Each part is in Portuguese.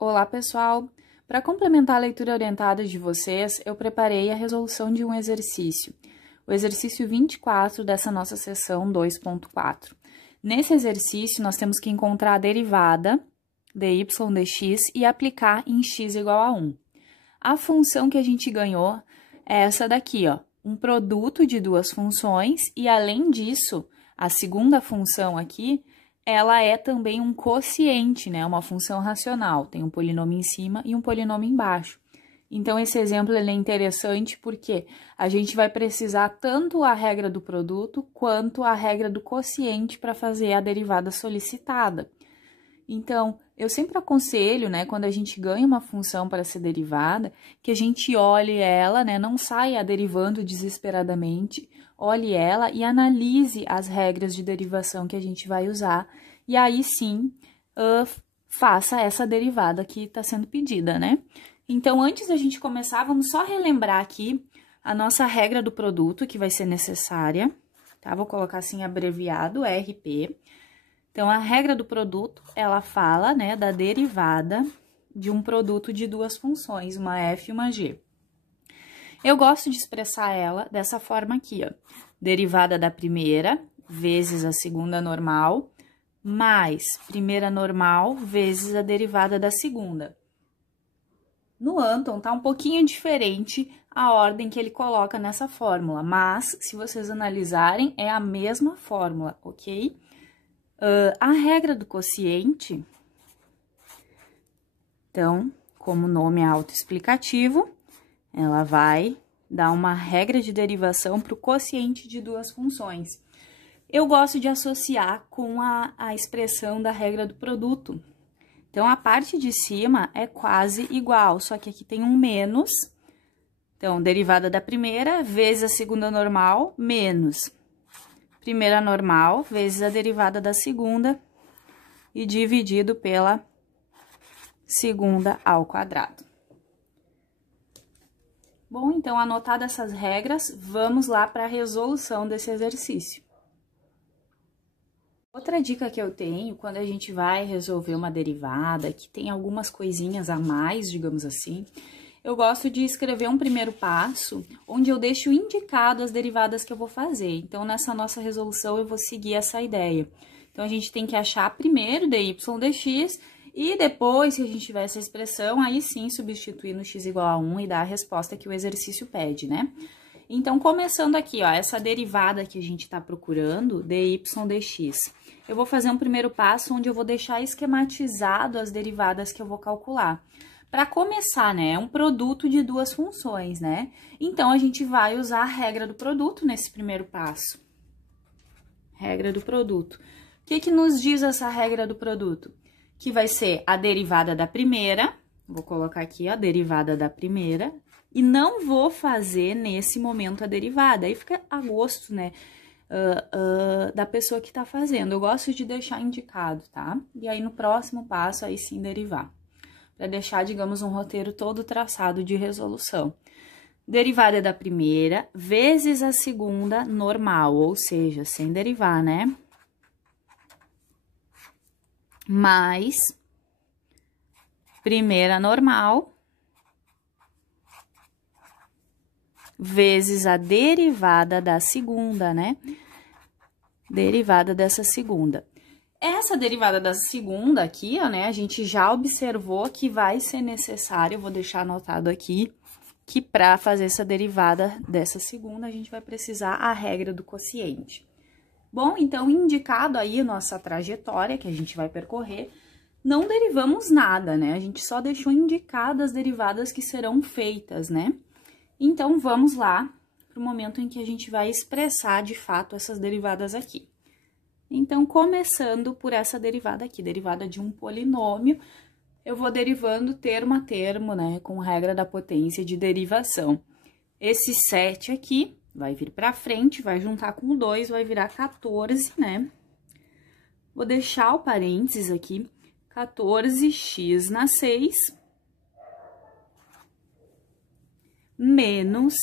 Olá, pessoal! Para complementar a leitura orientada de vocês, eu preparei a resolução de um exercício, o exercício 24 dessa nossa seção 2.4. Nesse exercício, nós temos que encontrar a derivada dy dx e aplicar em x igual a 1. A função que a gente ganhou é essa daqui, ó, um produto de duas funções e, além disso, a segunda função aqui, ela é também um quociente, né? Uma função racional, tem um polinômio em cima e um polinômio embaixo. Então, esse exemplo ele é interessante porque a gente vai precisar tanto a regra do produto quanto a regra do quociente para fazer a derivada solicitada. Então, eu sempre aconselho, né, quando a gente ganha uma função para ser derivada, que a gente olhe ela, né, não saia derivando desesperadamente, olhe ela e analise as regras de derivação que a gente vai usar, e aí sim, faça essa derivada que está sendo pedida, né? Então, antes da gente começar, vamos só relembrar aqui a nossa regra do produto, que vai ser necessária, tá? Vou colocar assim abreviado, RP. Então, a regra do produto, ela fala, né, da derivada de um produto de duas funções, uma f e uma g. Eu gosto de expressar ela dessa forma aqui, ó. Derivada da primeira vezes a segunda normal, mais primeira normal vezes a derivada da segunda. No Anton, tá um pouquinho diferente a ordem que ele coloca nessa fórmula, mas, se vocês analisarem, é a mesma fórmula, ok? A regra do quociente, então, como o nome é autoexplicativo, ela vai dar uma regra de derivação para o quociente de duas funções. Eu gosto de associar com a expressão da regra do produto. Então, a parte de cima é quase igual, só que aqui tem um menos. Então, derivada da primeira vezes a segunda normal, menos primeira normal vezes a derivada da segunda e dividido pela segunda ao quadrado. Bom, então, anotadas essas regras, vamos lá para a resolução desse exercício. Outra dica que eu tenho, quando a gente vai resolver uma derivada, que tem algumas coisinhas a mais, digamos assim, eu gosto de escrever um primeiro passo, onde eu deixo indicado as derivadas que eu vou fazer. Então, nessa nossa resolução, eu vou seguir essa ideia. Então, a gente tem que achar primeiro dy dx, e depois, se a gente tiver essa expressão, aí sim substituir no x igual a 1 e dar a resposta que o exercício pede, né? Então, começando aqui, ó, essa derivada que a gente está procurando, dy dx. Eu vou fazer um primeiro passo onde eu vou deixar esquematizado as derivadas que eu vou calcular. Para começar, né, é um produto de duas funções, né? Então, a gente vai usar a regra do produto nesse primeiro passo. Regra do produto. O que que nos diz essa regra do produto? Que vai ser a derivada da primeira, vou colocar aqui a derivada da primeira, e não vou fazer nesse momento a derivada, aí fica a gosto, né, da pessoa que tá fazendo. Eu gosto de deixar indicado, tá? E aí, no próximo passo, aí sim derivar. Para deixar, digamos, um roteiro todo traçado de resolução. Derivada da primeira vezes a segunda normal, ou seja, sem derivar, né? Mais primeira normal vezes a derivada da segunda, né? Derivada dessa segunda. Essa derivada da segunda aqui, ó, né, a gente já observou que vai ser necessário, eu vou deixar anotado aqui, que para fazer essa derivada dessa segunda, a gente vai precisar a regra do quociente. Bom, então, indicado aí a nossa trajetória que a gente vai percorrer, não derivamos nada, né? A gente só deixou indicadas as derivadas que serão feitas, né? Então, vamos lá para o momento em que a gente vai expressar, de fato, essas derivadas aqui. Então, começando por essa derivada aqui, derivada de um polinômio, eu vou derivando termo a termo, né, com regra da potência de derivação. Esse 7 aqui vai vir para frente, vai juntar com o 2, vai virar 14, né? Vou deixar o parênteses aqui, 14x na 6, menos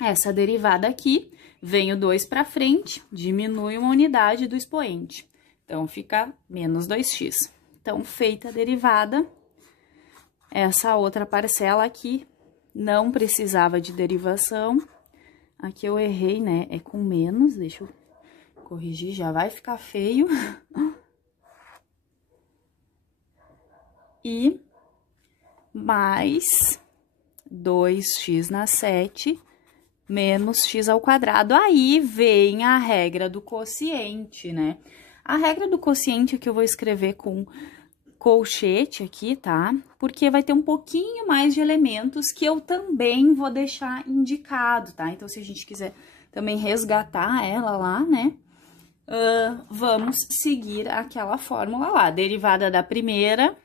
essa derivada aqui, vem o 2 para frente, diminui uma unidade do expoente. Então, fica menos 2x. Então, feita a derivada, essa outra parcela aqui não precisava de derivação. Aqui eu errei, né? É com menos, deixa eu corrigir, já vai ficar feio. E mais 2x na 7 menos x ao quadrado. Aí vem a regra do quociente, né? A regra do quociente que eu vou escrever com colchete aqui, tá? Porque vai ter um pouquinho mais de elementos que eu também vou deixar indicado, tá? Então, se a gente quiser também resgatar ela lá, né? Vamos seguir aquela fórmula lá. Derivada da primeira,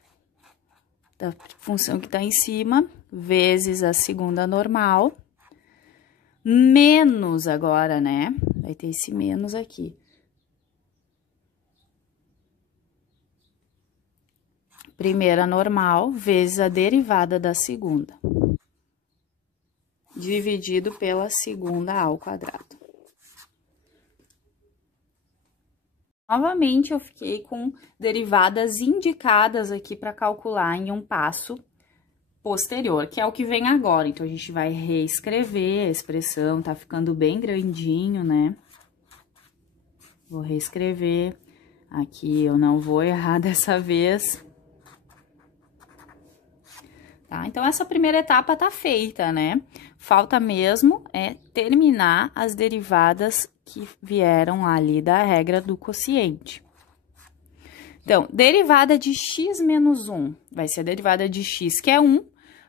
da função que tá em cima, vezes a segunda normal, menos agora, né? Vai ter esse menos aqui. Primeira normal vezes a derivada da segunda, dividido pela segunda ao quadrado. Novamente, eu fiquei com derivadas indicadas aqui para calcular em um passo posterior, que é o que vem agora. Então, a gente vai reescrever a expressão, tá ficando bem grandinho, né? Vou reescrever. Aqui eu não vou errar dessa vez. Tá? Então, essa primeira etapa tá feita, né? Falta mesmo terminar as derivadas que vieram ali da regra do quociente. Então, derivada de x menos 1 vai ser a derivada de x, que é 1,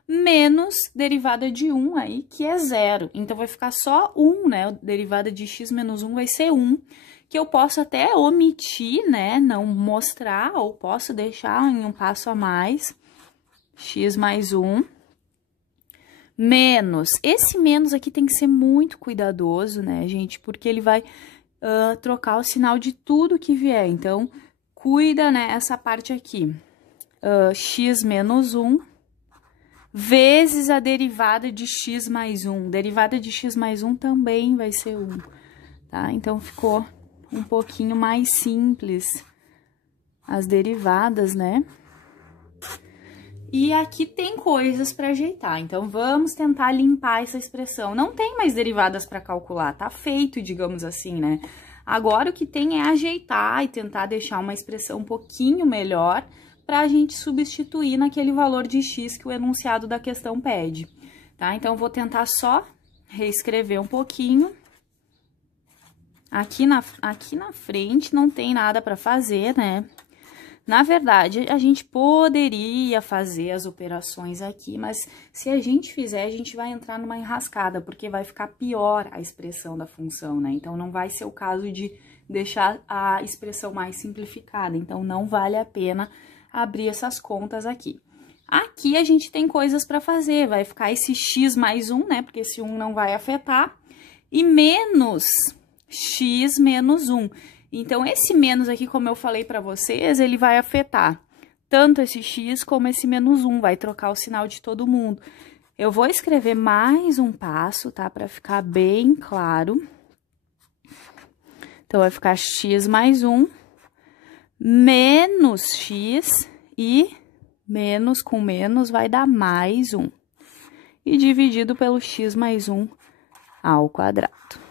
menos derivada de 1 aí, que é 0. Então, vai ficar só 1, né? A derivada de x menos 1 vai ser 1, que eu posso até omitir, né? Não mostrar, ou posso deixar em um passo a mais. X mais 1, menos, esse menos aqui tem que ser muito cuidadoso, né, gente, porque ele vai trocar o sinal de tudo que vier, então, cuida, né, essa parte aqui, x menos 1, vezes a derivada de x mais 1, derivada de x mais 1 também vai ser 1, tá, então, ficou um pouquinho mais simples as derivadas, né. E aqui tem coisas para ajeitar, então vamos tentar limpar essa expressão. Não tem mais derivadas para calcular, tá feito, digamos assim, né? Agora o que tem é ajeitar e tentar deixar uma expressão um pouquinho melhor para a gente substituir naquele valor de x que o enunciado da questão pede, tá? Então, vou tentar só reescrever um pouquinho. Aqui na frente não tem nada para fazer, né? Na verdade, a gente poderia fazer as operações aqui, mas se a gente fizer, a gente vai entrar numa enrascada, porque vai ficar pior a expressão da função, né? Então, não vai ser o caso de deixar a expressão mais simplificada. Então, não vale a pena abrir essas contas aqui. Aqui, a gente tem coisas para fazer. Vai ficar esse x mais 1, né? Porque esse 1 não vai afetar. E menos x menos 1. Então, esse menos aqui, como eu falei para vocês, ele vai afetar tanto esse x como esse menos 1, vai trocar o sinal de todo mundo. Eu vou escrever mais um passo, tá? Para ficar bem claro. Então, vai ficar x mais 1, menos x, e menos com menos vai dar mais 1. E dividido pelo x mais 1 ao quadrado.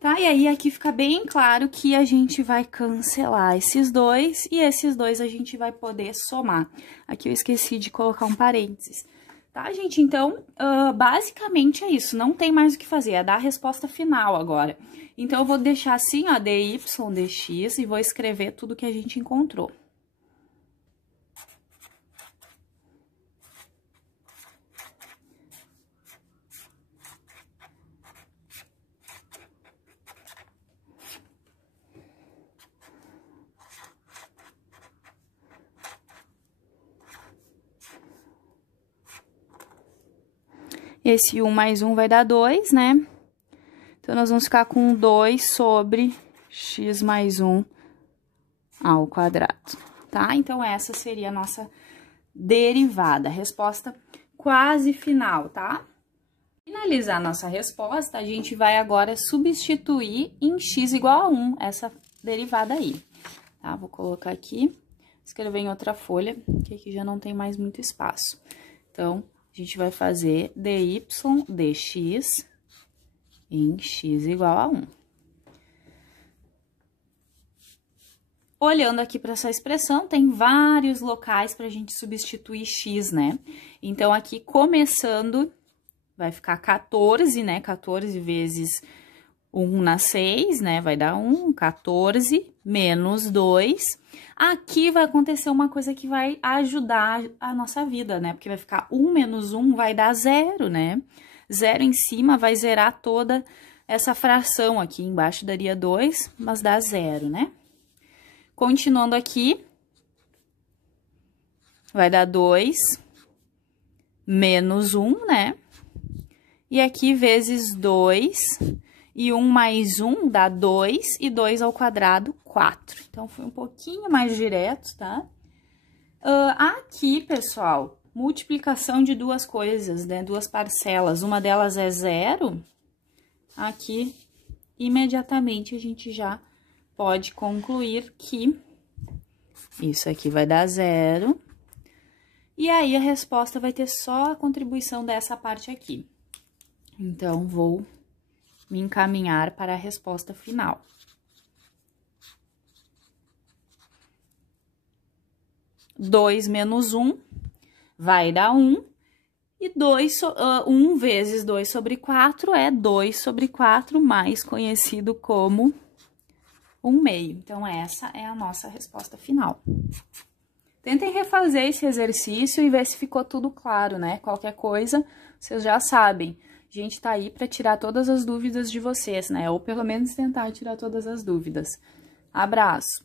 Tá? E aí, aqui fica bem claro que a gente vai cancelar esses dois, e esses dois a gente vai poder somar. Aqui eu esqueci de colocar um parênteses. Tá, gente? Então, basicamente é isso, não tem mais o que fazer, é dar a resposta final agora. Então, eu vou deixar assim, ó, dy, dx, e vou escrever tudo que a gente encontrou. Esse 1 mais 1 vai dar 2, né? Então, nós vamos ficar com 2 sobre x mais 1 ao quadrado, tá? Então, essa seria a nossa derivada, resposta quase final, tá? Finalizar a nossa resposta, a gente vai agora substituir em x igual a 1 essa derivada aí, tá? Vou colocar aqui escrever em outra folha, que aqui já não tem mais muito espaço. Então, a gente vai fazer dy dx em x igual a 1. Olhando aqui para essa expressão, tem vários locais para a gente substituir x, né? Então, aqui começando, vai ficar 14, né? 14 vezes 1 na 6, né? Vai dar 1, 14, menos 2. Aqui vai acontecer uma coisa que vai ajudar a nossa vida, né? Porque vai ficar 1 menos 1 vai dar 0, né? 0 em cima vai zerar toda essa fração aqui. Embaixo daria 2, mas dá 0, né? Continuando aqui, vai dar 2 menos 1, né? E aqui vezes 2, e 1 mais 1 dá 2, e 2 ao quadrado, 4. Então, foi um pouquinho mais direto, tá? Aqui, pessoal, multiplicação de duas coisas, né? Duas parcelas. Uma delas é 0. Aqui, imediatamente, a gente já pode concluir que isso aqui vai dar 0. E aí, a resposta vai ter só a contribuição dessa parte aqui. Então, vou me encaminhar para a resposta final. Dois menos 1 vai dar 1. E 1 vezes 2 sobre 4 é 2 sobre 4, mais conhecido como 1/2. Então, essa é a nossa resposta final. Tentem refazer esse exercício e ver se ficou tudo claro, né? Qualquer coisa, vocês já sabem. A gente tá aí para tirar todas as dúvidas de vocês, né? Ou pelo menos tentar tirar todas as dúvidas. Abraço!